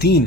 3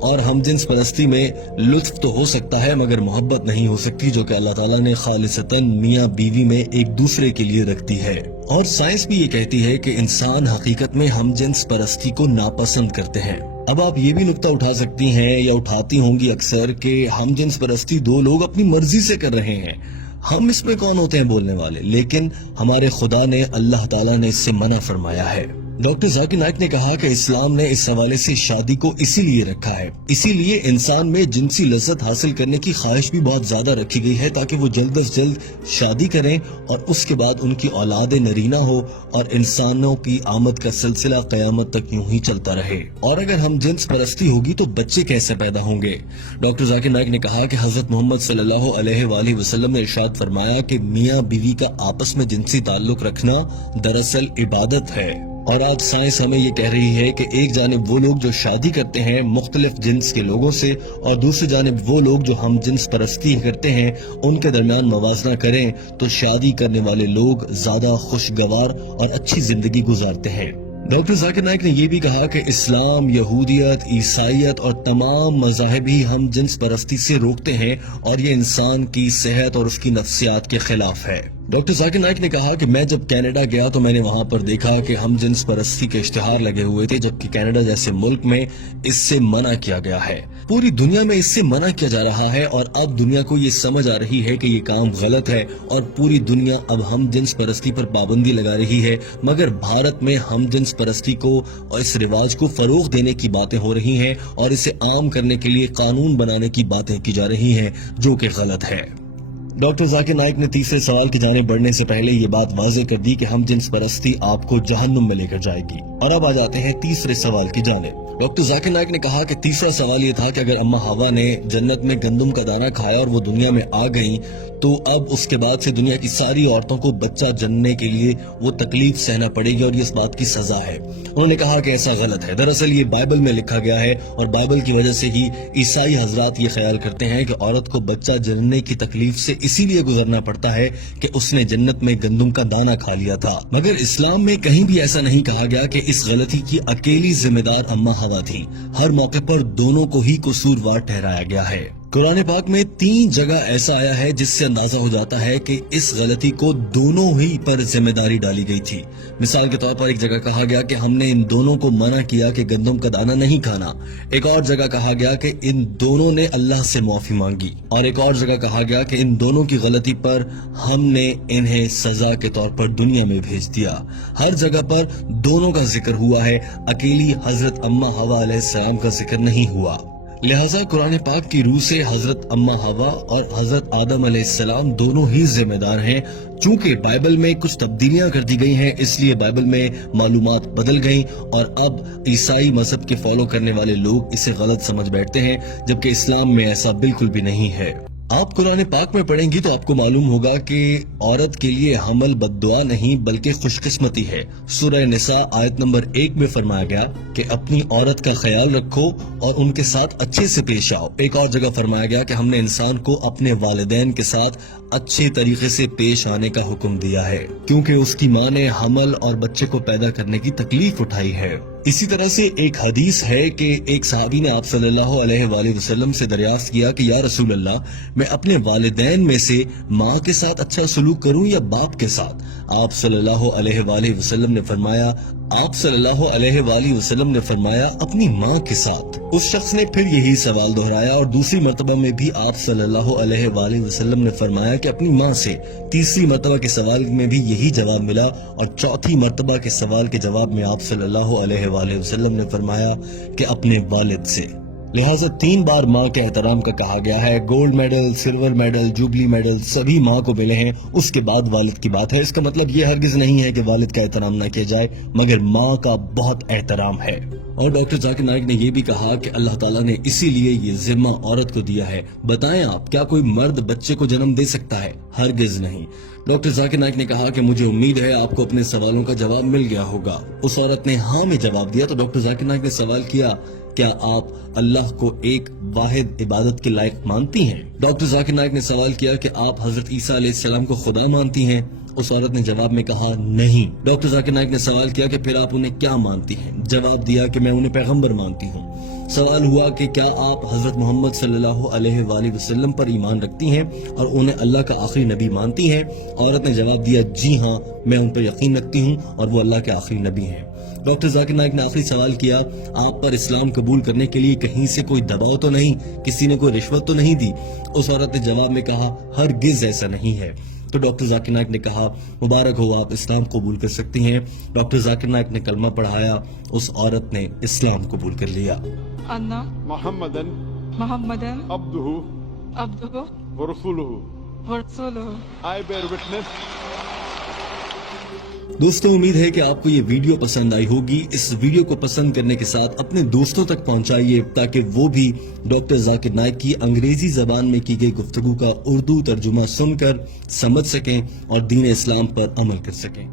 اور ہم جنس پرستی میں لطف تو ہو سکتا ہے مگر محبت نہیں ہو سکتی، جو کہ اللہ تعالیٰ نے خالصتاً میاں بیوی میں ایک دوسرے کے لیے رکھتی ہے۔ اور سائنس بھی یہ کہتی ہے کہ انسان حقیقت میں ہم جنس پرستی کو ناپسند کرتے ہیں۔ اب آپ یہ بھی نکتہ اٹھا سکتی ہیں یا اٹھاتی ہوں گی اکثر کہ ہم جنس پرستی دو لوگ اپنی مرضی سے کر رہے ہیں، ہم اس میں کون ہوتے ہیں بولنے والے، لیکن ہمارے خدا نے، اللہ تعالیٰ نے اس سے منع فرمایا ہے۔ ڈاکٹر ذاکر نائک نے کہا کہ اسلام نے اس حوالے سے شادی کو اسی لیے رکھا ہے، اسی لیے انسان میں جنسی لذت حاصل کرنے کی خواہش بھی بہت زیادہ رکھی گئی ہے تاکہ وہ جلد از جلد شادی کریں اور اس کے بعد ان کی اولاد نرینہ ہو اور انسانوں کی آمد کا سلسلہ قیامت تک یوں ہی چلتا رہے۔ اور اگر ہم جنس پرستی ہوگی تو بچے کیسے پیدا ہوں گے؟ ڈاکٹر ذاکر نائک نے کہا کہ حضرت محمد صلی اللہ علیہ وآلہ وسلم نے ارشاد فرمایا کہ میاں بیوی کا آپس میں جنسی تعلق رکھنا دراصل عبادت ہے۔ اور آج سائنس ہمیں یہ کہہ رہی ہے کہ ایک جانب وہ لوگ جو شادی کرتے ہیں مختلف جنس کے لوگوں سے اور دوسری جانب وہ لوگ جو ہم جنس پرستی کرتے ہیں ان کے درمیان موازنہ کریں تو شادی کرنے والے لوگ زیادہ خوشگوار اور اچھی زندگی گزارتے ہیں۔ ڈاکٹر ذاکر نائک نے یہ بھی کہا کہ اسلام، یہودیت، عیسائیت اور تمام مذاہب ہی ہم جنس پرستی سے روکتے ہیں اور یہ انسان کی صحت اور اس کی نفسیات کے خلاف ہے۔ ڈاکٹر ذاکر نائک نے کہا کہ میں جب کینیڈا گیا تو میں نے وہاں پر دیکھا کہ ہم جنس پرستی کے اشتہار لگے ہوئے تھے، جبکہ کینیڈا جیسے ملک میں اس سے منع کیا گیا ہے۔ پوری دنیا میں اس سے منع کیا جا رہا ہے اور اب دنیا کو یہ سمجھ آ رہی ہے کہ یہ کام غلط ہے اور پوری دنیا اب ہم جنس پرستی پر پابندی لگا رہی ہے، مگر بھارت میں ہم جنس پرستی کو اور اس رواج کو فروغ دینے کی باتیں ہو رہی ہیں اور اسے عام کرنے کے لیے قانون بنانے کی باتیں کی جا رہی ہیں، جو کہ غلط ہے۔ ڈاکٹر ذاکر نائک نے تیسرے سوال کی جانب بڑھنے سے پہلے یہ بات واضح کر دی کہ ہم جنس پرستی آپ کو جہنم میں لے کر جائے گی۔ اور اب آ جاتے ہیں تیسرے سوال کی جانب۔ ڈاکٹر ذاکر نائک نے کہا کہ تیسرا سوال یہ تھا کہ اگر اما ہوا نے جنت میں گندم کا دانہ کھایا اور وہ دنیا میں آ گئیں تو اب اس کے بعد سے دنیا کی ساری عورتوں کو بچہ جننے کے لیے وہ تکلیف سہنا پڑے گی اور یہ اس بات کی سزا ہے۔ انہوں نے کہا کہ ایسا غلط ہے، دراصل یہ بائبل میں لکھا گیا ہے اور بائبل کی وجہ سے ہی عیسائی حضرات یہ خیال کرتے ہیں کہ عورت کو بچہ جننے کی تکلیف سے اسی لیے گزرنا پڑتا ہے کہ اس نے جنت میں گندم کا دانہ کھا لیا تھا، مگر اسلام میں کہیں بھی ایسا نہیں کہا گیا کہ اس غلطی کی اکیلی ذمہ دار اما ہوا تھی۔ ہر موقع پر دونوں کو ہی قصوروار ٹھہرایا گیا ہے۔ قرآن پاک میں 3 جگہ ایسا آیا ہے جس سے اندازہ ہو جاتا ہے کہ اس غلطی کو دونوں ہی پر ذمہ داری ڈالی گئی تھی۔ مثال کے طور پر ایک جگہ کہا گیا کہ ہم نے ان دونوں کو منع کیا کہ گندم کا دانہ نہیں کھانا، ایک اور جگہ کہا گیا کہ ان دونوں نے اللہ سے معافی مانگی، اور ایک اور جگہ کہا گیا کہ ان دونوں کی غلطی پر ہم نے انہیں سزا کے طور پر دنیا میں بھیج دیا۔ ہر جگہ پر دونوں کا ذکر ہوا ہے، اکیلی حضرت اما حوا علیہ السلام کا ذکر نہیں ہوا۔ لہٰذا قرآن پاک کی روح سے حضرت اما حوا اور حضرت آدم علیہ السلام دونوں ہی ذمہ دار ہیں۔ چونکہ بائبل میں کچھ تبدیلیاں کر دی گئی ہیں اس لیے بائبل میں معلومات بدل گئیں اور اب عیسائی مذہب کے فالو کرنے والے لوگ اسے غلط سمجھ بیٹھتے ہیں، جبکہ اسلام میں ایسا بالکل بھی نہیں ہے۔ آپ قرآن پاک میں پڑھیں گی تو آپ کو معلوم ہوگا کہ عورت کے لیے حمل بد دعا نہیں بلکہ خوش قسمتی ہے۔ سورہ نساء آیت نمبر 1 میں فرمایا گیا کہ اپنی عورت کا خیال رکھو اور ان کے ساتھ اچھے سے پیش آؤ۔ ایک اور جگہ فرمایا گیا کہ ہم نے انسان کو اپنے والدین کے ساتھ اچھے طریقے سے پیش آنے کا حکم دیا ہے، کیونکہ اس کی ماں نے حمل اور بچے کو پیدا کرنے کی تکلیف اٹھائی ہے۔ اسی طرح سے ایک حدیث ہے کہ ایک صحابی نے آپ صلی اللہ علیہ وآلہ وسلم سے دریافت کیا کہ یا رسول اللہ، میں اپنے والدین میں سے ماں کے ساتھ اچھا سلوک کروں یا باپ کے ساتھ؟ آپ صلی اللہ علیہ وآلہ وسلم نے فرمایا اپنی ماں کے ساتھ۔ اس شخص نے پھر یہی سوال دہرایا اور دوسری مرتبہ میں بھی آپ صلی اللہ علیہ وآلہ وسلم نے فرمایا کہ اپنی ماں سے۔ تیسری مرتبہ کے سوال میں بھی یہی جواب ملا اور چوتھی مرتبہ کے سوال کے جواب میں آپ صلی اللہ علیہ وآلہ وسلم نے فرمایا کہ اپنے والد سے۔ لہٰذا 3 بار ماں کے احترام کا کہا گیا ہے۔ Gold medal, silver medal, jubilee medal سبھی ماں کو ملے ہیں، اس کے بعد والد کی بات ہے۔ اس کا مطلب یہ ہرگز نہیں ہے کہ والد کا احترام نہ کیا جائے، مگر ماں کا بہت احترام ہے۔ اور ڈاکٹر ذاکر نائک نے یہ بھی کہا کہ اللہ تعالیٰ نے اسی لیے یہ ذمہ عورت کو دیا ہے۔ بتائیں آپ، کیا کوئی مرد بچے کو جنم دے سکتا ہے؟ ہرگز نہیں۔ ڈاکٹر ذاکر نائک نے کہا کہ مجھے امید ہے آپ کو اپنے سوالوں کا جواب مل گیا ہوگا۔ اس عورت نے ہاں میں جواب دیا تو ڈاکٹر ذاکر نائک نے سوال کیا، کیا آپ اللہ کو ایک واحد عبادت کے لائق مانتی ہیں؟ ڈاکٹر ذاکر نائک نے سوال کیا کہ آپ حضرت عیسیٰ علیہ السلام کو خدا مانتی ہیں؟ اس عورت نے جواب میں کہا نہیں۔ ڈاکٹر ذاکر نائک نے سوال کیا کہ پھر آپ انہیں کیا مانتی ہیں؟ جواب دیا کہ میں انہیں پیغمبر مانتی ہوں۔ سوال ہوا کہ کیا آپ حضرت محمد صلی اللہ علیہ وآلہ وسلم پر ایمان رکھتی ہیں اور انہیں اللہ کا آخری نبی مانتی ہیں؟ عورت نے جواب دیا جی ہاں، میں ان پر یقین رکھتی ہوں اور وہ اللہ کے آخری نبی ہیں۔ ڈاکٹر ذاکر نائک نے آخری سوال کیا، آپ پر اسلام قبول کرنے کے لیے کہیں سے کوئی دباؤ تو نہیں، کسی نے کوئی رشوت تو نہیں دی؟ اس عورت نے جواب میں کہا ہرگز ایسا نہیں ہے۔ تو ڈاکٹر ذاکر نائک نے کہا مبارک ہو، آپ اسلام قبول کر سکتی ہیں۔ ڈاکٹر ذاکر نائک نے کلمہ پڑھایا، اس عورت نے اسلام قبول کر لیا۔ أن محمدا عبده ورسوله I bear witness. دوستوں، امید ہے کہ آپ کو یہ ویڈیو پسند آئی ہوگی۔ اس ویڈیو کو پسند کرنے کے ساتھ اپنے دوستوں تک پہنچائیے تاکہ وہ بھی ڈاکٹر ذاکر نائک کی انگریزی زبان میں کی گئی گفتگو کا اردو ترجمہ سن کر سمجھ سکیں اور دین اسلام پر عمل کر سکیں۔